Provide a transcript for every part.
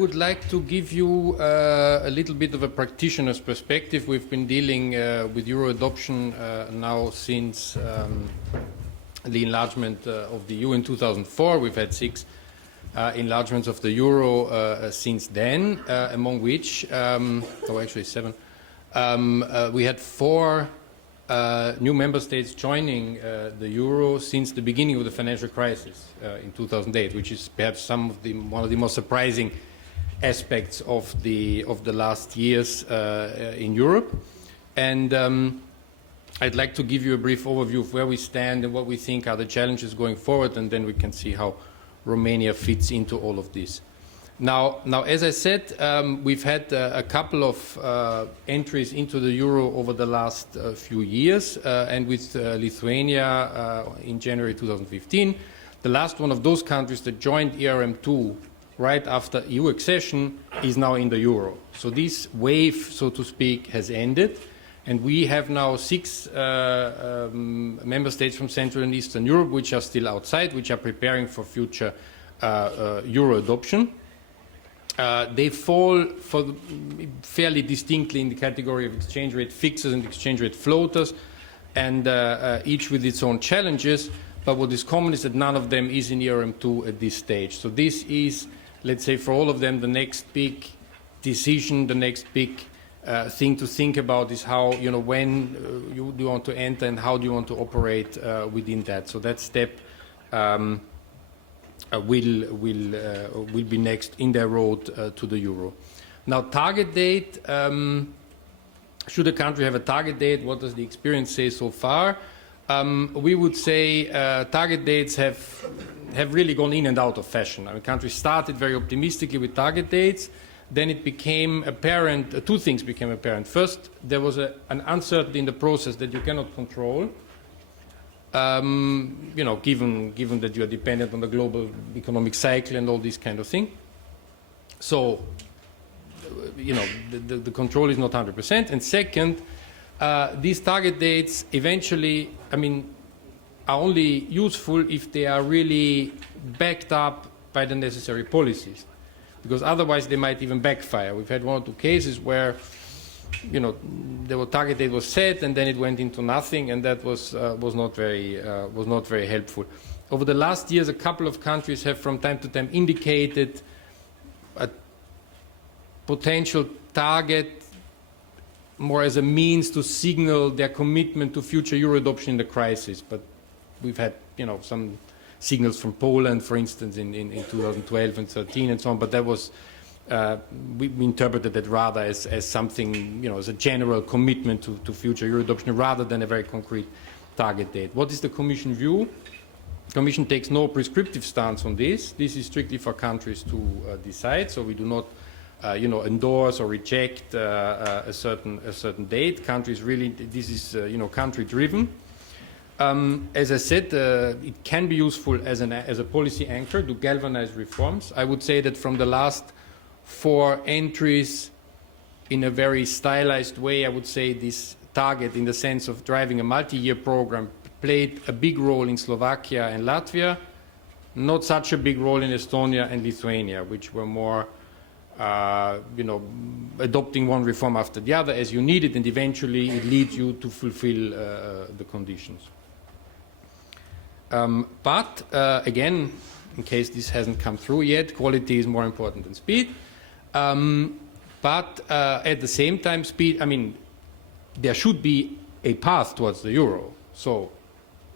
would like to give you a little bit of a practitioner's perspective. We've been dealing with Euro adoption now since the enlargement of the EU in 2004. We've had 6 enlargements of the Euro since then, among which, actually 7, we had 4 new member states joining the Euro since the beginning of the financial crisis in 2008, which is perhaps one of the most surprising aspects of the last years in Europe. And I'd like to give you a brief overview of where we stand and what we think are the challenges going forward, and then we can see how Romania fits into all of this. Now, as I said, we've had a couple of entries into the Euro over the last few years, and with Lithuania in January 2015. The last one of those countries that joined ERM II right after EU accession is now in the Euro. So this wave, so to speak, has ended, and we have now 6 member states from Central and Eastern Europe which are still outside, which are preparing for future Euro adoption. They fall fairly distinctly in the category of exchange rate fixers and exchange rate floaters, and each with its own challenges. But what is common is that none of them is in ERM II at this stage. So this is, let's say, for all of them, the next big decision, the next big thing to think about is how, when you do want to enter and how do you want to operate within that. So that step will be next in their road to the Euro. Now, target date. Should a country have a target date? What does the experience say so far? We would say target dates have really gone in and out of fashion. I mean, countries started very optimistically with target dates. Then it became apparent, 2 things became apparent. First, there was an uncertainty in the process that you cannot control. Given that you are dependent on the global economic cycle and all this kind of thing. So, the control is not 100%. And second, these target dates eventually, are only useful if they are really backed up by the necessary policies, because otherwise they might even backfire. We've had 1 or 2 cases where the target date was set and then it went into nothing, and that was not very helpful. Over the last years, a couple of countries have from time to time indicated a potential target more as a means to signal their commitment to future Euro adoption in the crisis. But we've had some signals from Poland, for instance, in 2012 and 13 and so on. But that was we interpreted that rather as something, as a general commitment to future Euro adoption rather than a very concrete target date. What is the Commission view? The Commission takes no prescriptive stance on this. This is strictly for countries to decide. So we do not, endorse or reject a certain date. Countries really, this is country-driven. As I said, it can be useful as a policy anchor to galvanize reforms. I would say that from the last 4 entries, in a very stylized way, I would say this target, in the sense of driving a multi-year program, played a big role in Slovakia and Latvia, not such a big role in Estonia and Lithuania, which were more, adopting one reform after the other as you need it, and eventually it leads you to fulfill the conditions. But again, in case this hasn't come through yet, quality is more important than speed. But at the same time, speed, there should be a path towards the Euro. So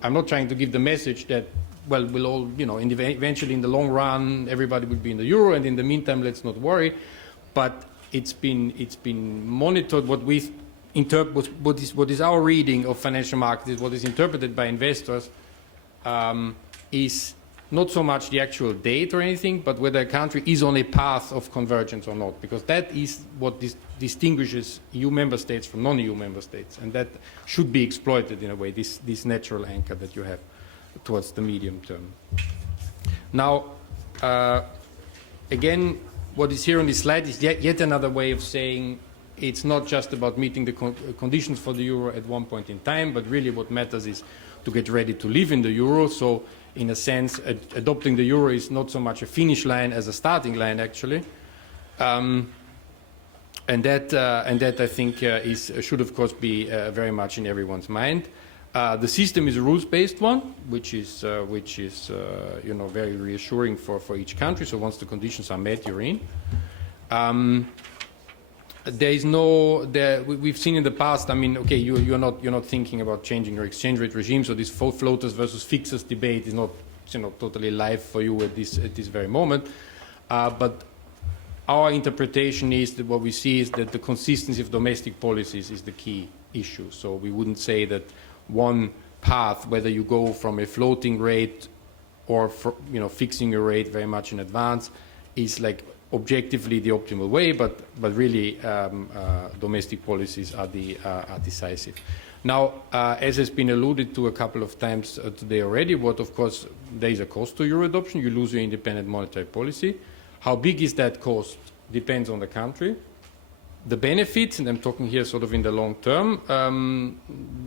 I'm not trying to give the message that, well, we'll all, eventually in the long run, everybody will be in the Euro, and in the meantime, let's not worry. But it's been monitored. What is our reading of financial markets, what is interpreted by investors, is not so much the actual date or anything, but whether a country is on a path of convergence or not, because that is what distinguishes EU member states from non-EU member states, and that should be exploited in a way, this natural anchor that you have towards the medium term. Now, again, what is here on this slide is yet another way of saying it's not just about meeting the conditions for the Euro at one point in time, but really what matters is to get ready to live in the Euro. So in a sense, adopting the Euro is not so much a finish line as a starting line, actually. And that I think should of course be very much in everyone's mind. The system is a rules-based one, which is very reassuring for each country. So once the conditions are met, you're in. We've seen in the past. I mean, okay, you're not thinking about changing your exchange rate regime. So this floaters versus fixers debate is not totally live for you at this very moment. But our interpretation is that what we see is that the consistency of domestic policies is the key issue. So we wouldn't say that one path, whether you go from a floating rate or fixing your rate very much in advance, is like objectively the optimal way, but really domestic policies are decisive. Now, as has been alluded to a couple of times today already, of course, there is a cost to euro adoption. You lose your independent monetary policy. How big is that cost depends on the country. The benefits, and I'm talking here sort of in the long term,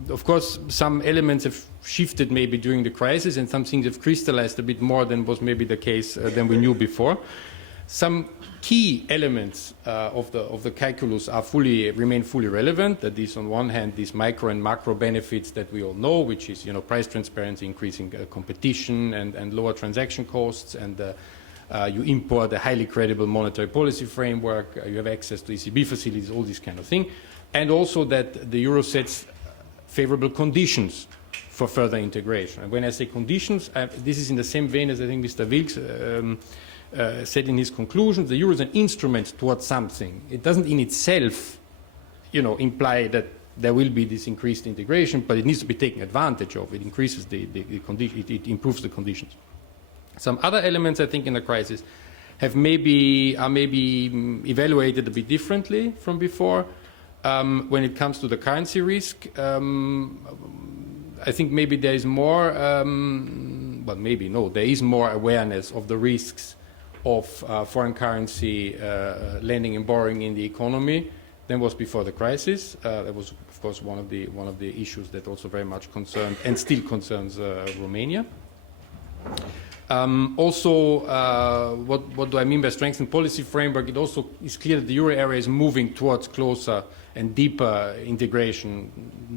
of course, some elements have shifted maybe during the crisis, and some things have crystallized a bit more than was maybe the case than we knew before. Some key elements of the calculus remain fully relevant. That is, on one hand, these micro and macro benefits that we all know, which is price transparency, increasing competition, and lower transaction costs, and you import a highly credible monetary policy framework. You have access to ECB facilities, all this kind of thing, and also that the euro sets favorable conditions for further integration. And when I say conditions, this is in the same vein as I think Mr. Wilks said in his conclusions. The euro is an instrument towards something. It doesn't in itself, imply that there will be this increased integration, but it needs to be taken advantage of. It increases the condition. It improves the conditions. Some other elements, I think, in the crisis are maybe evaluated a bit differently from before. When it comes to the currency risk, I think maybe there is more. There is more awareness of the risks of foreign currency lending and borrowing in the economy than was before the crisis. That was, of course, one of the issues that also very much concerned and still concerns Romania. What do I mean by strengthened policy framework? It also is clear that the euro area is moving towards closer and deeper integration,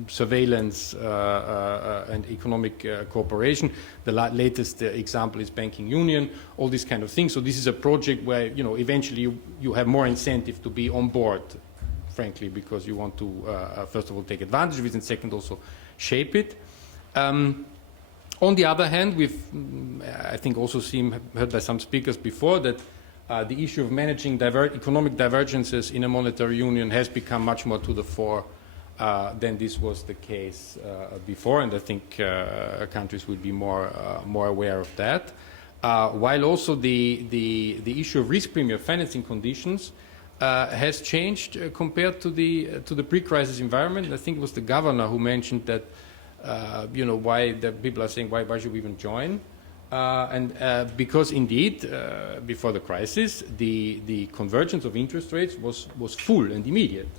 surveillance, and economic cooperation. The latest example is banking union, all these kind of things. So this is a project where eventually you have more incentive to be on board, frankly, because you want to first of all take advantage of it, and second also shape it. On the other hand, we've, I think, also heard by some speakers before that the issue of managing economic divergences in a monetary union has become much more to the fore than this was the case before, and I think countries will be more aware of that. While also the issue of risk premium financing conditions has changed compared to the pre-crisis environment. And I think it was the governor who mentioned that. Why the people are saying why should we even join? Because indeed, before the crisis, the convergence of interest rates was full and immediate,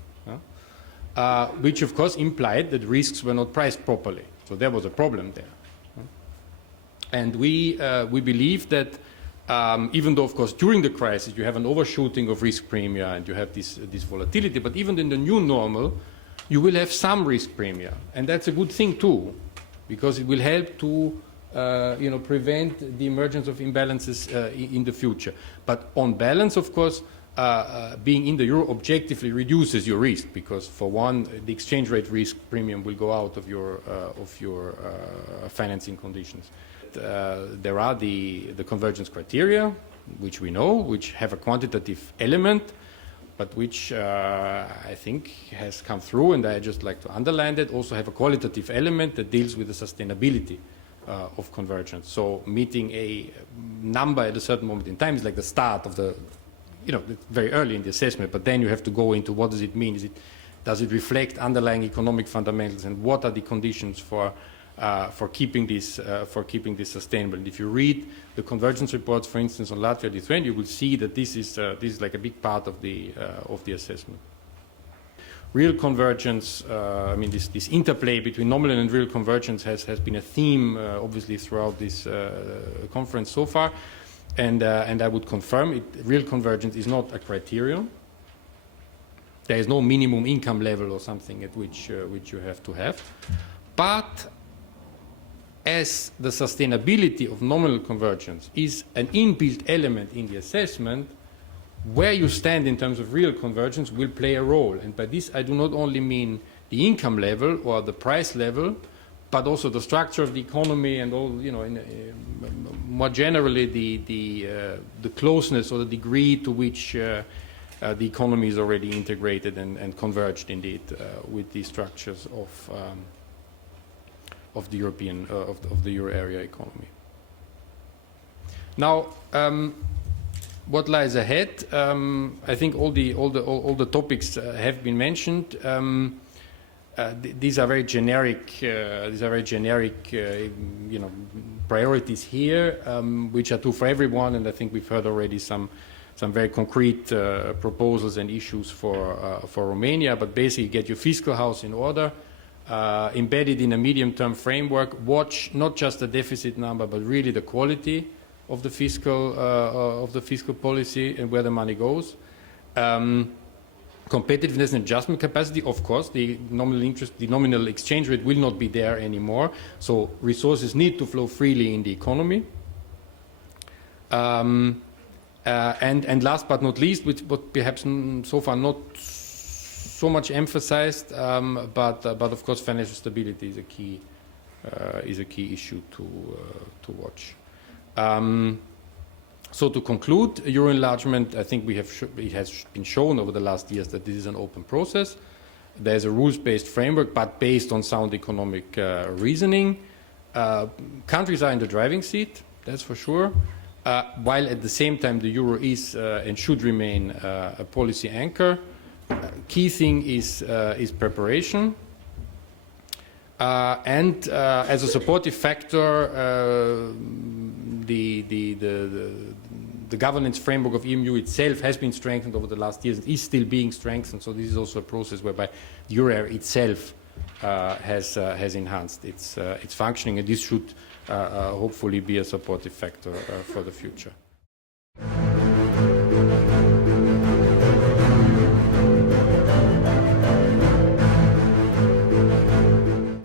which of course implied that risks were not priced properly. So there was a problem there. And we believe that even though, of course, during the crisis you have an overshooting of risk premia and you have this volatility, but even in the new normal, you will have some risk premia, and that's a good thing too, because it will help to prevent the emergence of imbalances in the future. But on balance, of course, being in the euro objectively reduces your risk, because for one, the exchange rate risk premium will go out of your financing conditions. There are the convergence criteria, which we know, which have a quantitative element, but which I think has come through, and I just like to underline that, also have a qualitative element that deals with the sustainability of convergence. So meeting a number at a certain moment in time is like the start of the, very early in the assessment, but then you have to go into what does it mean? Does it reflect underlying economic fundamentals, and what are the conditions for keeping this sustainable? And if you read the convergence reports, for instance, on Latvia, Lithuania, you will see that this is like a big part of the assessment. Real convergence, this interplay between nominal and real convergence has been a theme, obviously, throughout this conference so far. And I would confirm it, real convergence is not a criterion. There is no minimum income level or something at which you have to have. But as the sustainability of nominal convergence is an inbuilt element in the assessment, where you stand in terms of real convergence will play a role. And by this, I do not only mean the income level or the price level, but also the structure of the economy and all, you know, more generally the closeness or the degree to which the economy is already integrated and converged indeed with the structures of the European of the euro area economy. Now, what lies ahead? I think all the topics have been mentioned. These are very generic. You know, priorities here, which are true for everyone. And I think we've heard already some very concrete proposals and issues for Romania. But basically, get your fiscal house in order, embedded in a medium-term framework. Watch not just the deficit number, but really the quality of the fiscal policy and where the money goes. Competitiveness and adjustment capacity, of course, the nominal exchange rate will not be there anymore. So resources need to flow freely in the economy. And last but not least, which but perhaps so far not so much emphasized, but of course financial stability is a key issue to watch. So to conclude, euro enlargement, I think it has been shown over the last years that this is an open process. There's a rules-based framework, but based on sound economic reasoning. Countries are in the driving seat, that's for sure, while at the same time the euro is and should remain a policy anchor. Key thing is preparation. And as a supportive factor, the governance framework of EMU itself has been strengthened over the last years and is still being strengthened. So this is also a process whereby the euro area itself has enhanced its functioning, and this should hopefully be a supportive factor for the future.